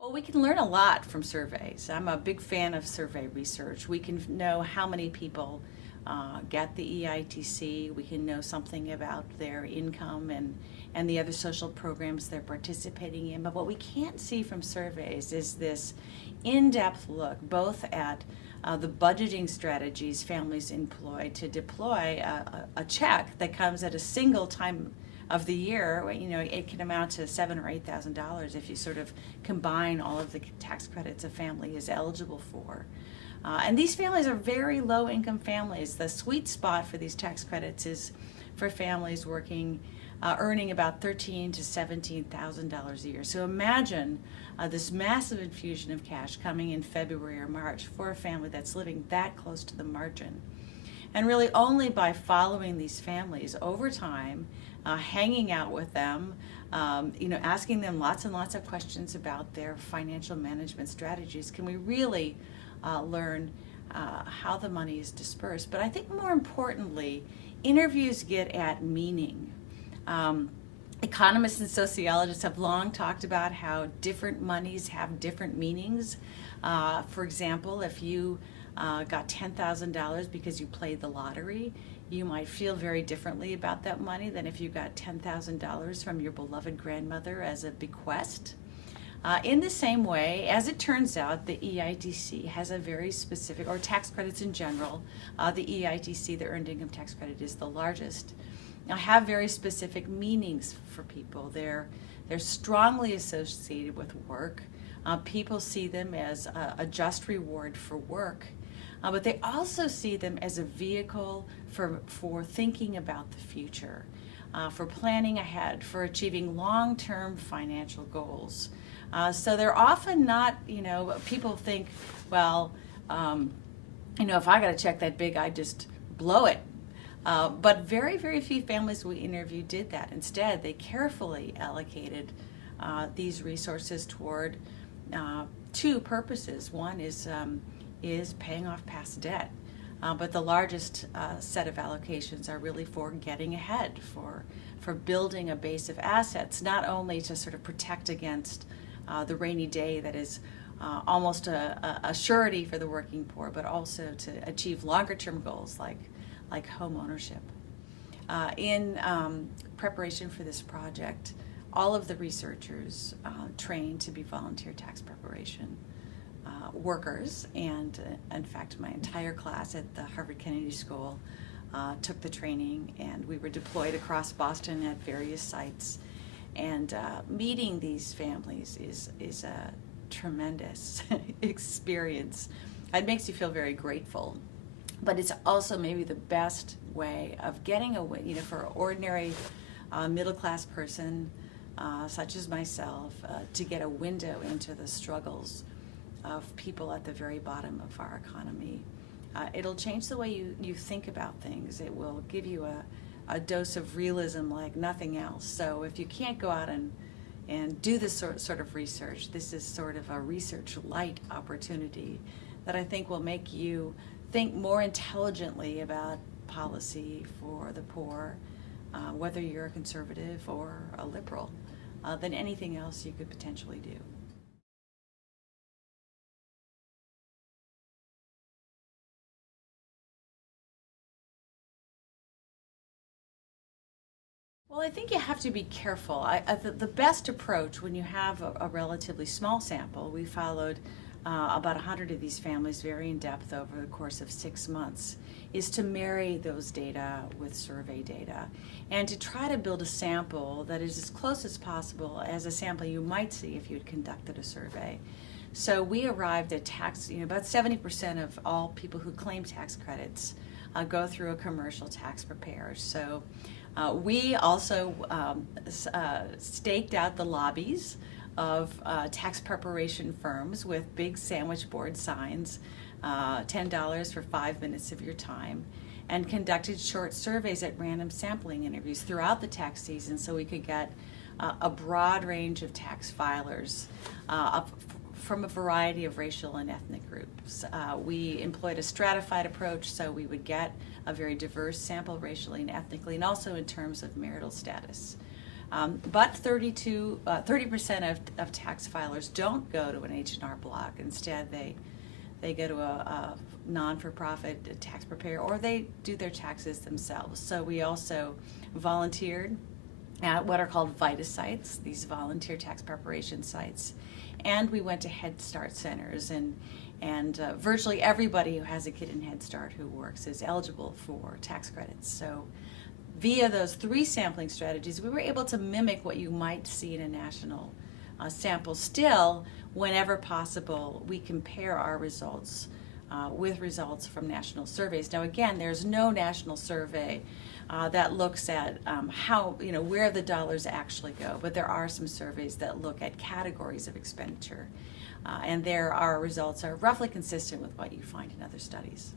Well, we can learn a lot from surveys. I'm a big fan of survey research. We can know how many people get the EITC. We can know something about their income and the other social programs they're participating in. But what we can't see from surveys is this in-depth look both at the budgeting strategies families employ to deploy a check that comes at a single time of the year. You know, it can amount to $7,000 or $8,000 if you sort of combine all of the tax credits a family is eligible for. And these families are very low income families. The sweet spot for these tax credits is for families earning about $13,000 to $17,000 a year. So imagine this massive infusion of cash coming in February or March for a family that's living that close to the margin. And really only by following these families over time, hanging out with them, asking them lots and lots of questions about their financial management strategies, can we really learn how the money is dispersed. But I think more importantly, interviews get at meaning. Economists and sociologists have long talked about how different monies have different meanings. For example, if you got $10,000 because you played the lottery, you might feel very differently about that money than if you got $10,000 from your beloved grandmother as a bequest. In the same way, as it turns out, the EITC has a very specific, or tax credits in general, the EITC, the Earned Income Tax Credit, is the largest, have very specific meanings for people. They're strongly associated with work. People see them as a just reward for work. But they also see them as a vehicle for thinking about the future, for planning ahead, for achieving long-term financial goals. So they're often not, people think, well, if I got a check that big, I just blow it. But very, very few families we interviewed did that. Instead, they carefully allocated these resources toward two purposes. One is paying off past debt. But the largest set of allocations are really for getting ahead, for building a base of assets, not only to sort of protect against the rainy day that is almost a surety for the working poor, but also to achieve longer term goals like home ownership. In preparation for this project, all of the researchers trained to be volunteer tax preparation workers, and in fact my entire class at the Harvard Kennedy School took the training, and we were deployed across Boston at various sites. And meeting these families is a tremendous experience. It makes you feel very grateful, but it's also maybe the best way of getting away, for an ordinary middle-class person such as myself, to get a window into the struggles of people at the very bottom of our economy. It'll change the way you think about things. It will give you a dose of realism like nothing else. So if you can't go out and do this sort of research, this is sort of a research light opportunity that I think will make you think more intelligently about policy for the poor, whether you're a conservative or a liberal, than anything else you could potentially do. Well, I think you have to be careful. The best approach when you have a relatively small sample, we followed about 100 of these families very in depth over the course of 6 months, is to marry those data with survey data and to try to build a sample that is as close as possible as a sample you might see if you had conducted a survey. So we arrived at about 70% of all people who claim tax credits go through a commercial tax preparer. So we also staked out the lobbies of tax preparation firms with big sandwich board signs, $10 for 5 minutes of your time, and conducted short surveys at random sampling interviews throughout the tax season so we could get a broad range of tax filers from a variety of racial and ethnic groups. We employed a stratified approach, so we would get a very diverse sample racially and ethnically, and also in terms of marital status. But 30% of tax filers don't go to an H&R Block. Instead, they go to a non-for-profit tax preparer, or they do their taxes themselves. So we also volunteered at what are called VITA sites, these volunteer tax preparation sites. And we went to Head Start centers, and virtually everybody who has a kid in Head Start who works is eligible for tax credits. So via those 3 sampling strategies, we were able to mimic what you might see in a national sample. Still, whenever possible, we compare our results with results from national surveys. Now, again, there's no national survey that looks at how, where the dollars actually go, but there are some surveys that look at categories of expenditure, and there our results are roughly consistent with what you find in other studies.